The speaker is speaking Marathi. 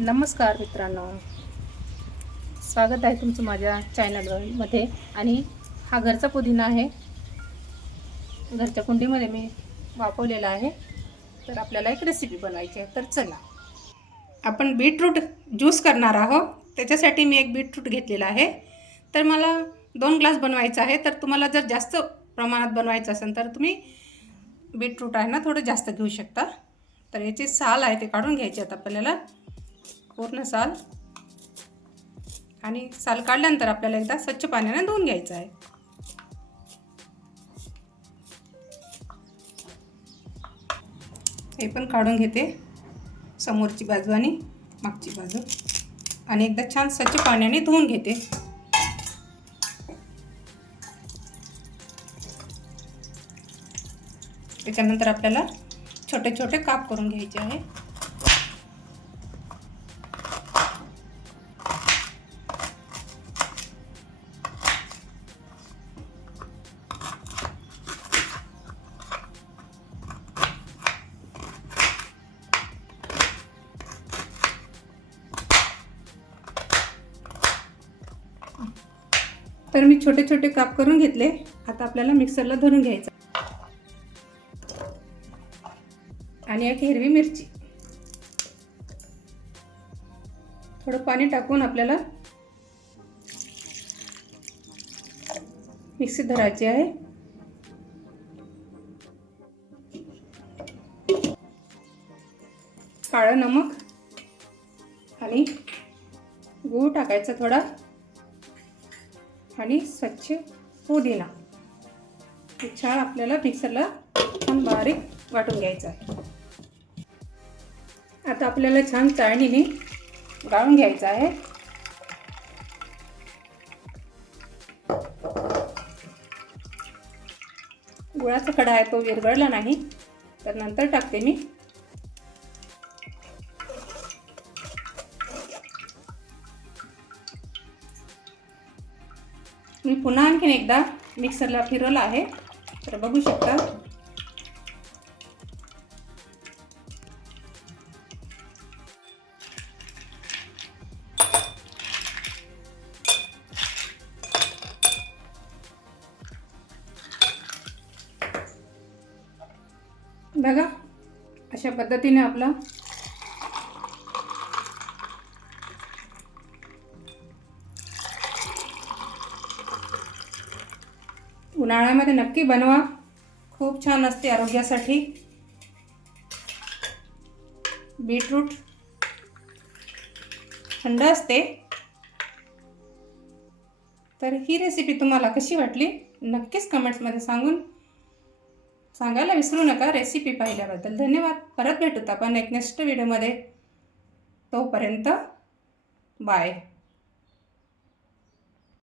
नमस्कार मित्रांनो, स्वागत आहे तुमचं माझ्या चॅनलमध्ये. आणि हा घरचा पुदिना आहे, घरच्या कुंडीमध्ये मी वापरलेला आहे. तर आपल्याला एक रेसिपी बनवायची आहे. तर चला, आपण बीटरूट ज्यूस करणार आहोत. त्याच्यासाठी मी एक बीटरूट घेतलेला आहे. तर मला 2 ग्लास बनवायचा आहे. तर तुम्हाला जर जास्त प्रमाणात बनवायचं असेल तर तुम्ही बीटरूट आहे ना थोडं जास्त घेऊ शकता. तर याची साल आहे ते काढून घ्यायची आता आपल्याला, पूर्ण साल. आणि साल काढल्यानंतर आपल्याला एकदा स्वच्छ पाण्याने धुवून घ्यायचं आहे. हे पण काढून घेते, समोरची बाजू आणि मागची बाजू, आणि एकदा छान स्वच्छ पाण्याने धुवून घेते. त्याच्यानंतर आपल्याला छोटे छोटे काप करून घ्यायचे आहे. तर मी छोटे छोटे काप करून घेतले. आता आपल्याला मिक्सरला धरून घ्यायचं. आणि एक हिरवी मिरची, थोडं पाणी टाकून आपल्याला मिक्सी धरायची आहे. काळं नमक आणि गूळ टाकायचा थोडा, आणि स्वच्छ पुदिना. छान आपल्याला मिक्सरला छान बारीक वाटून घ्यायचं आहे. आता आपल्याला छान चाळणीने गाळून घ्यायचं आहे. गुळाचा खडा आहे तो विरघळला नाही, तर नंतर टाकते मी. मी पुन्हा आणखीन एकदा मिक्सरला फिरवलं आहे, तर बघू शकता. बघा, अशा पद्धतीने आपला उन्हाळ्यामध्ये नक्की बनवा, खूप छान असते आरोग्यासाठी. बीटरूट थंड असते. तर ही रेसिपी तुम्हाला कशी वाटली नक्कीच कमेंट्समध्ये सांगायला विसरू नका. रेसिपी पाहिल्याबद्दल धन्यवाद. परत भेटूत आपण एक नेक्स्ट व्हिडिओमध्ये. तोपर्यंत बाय.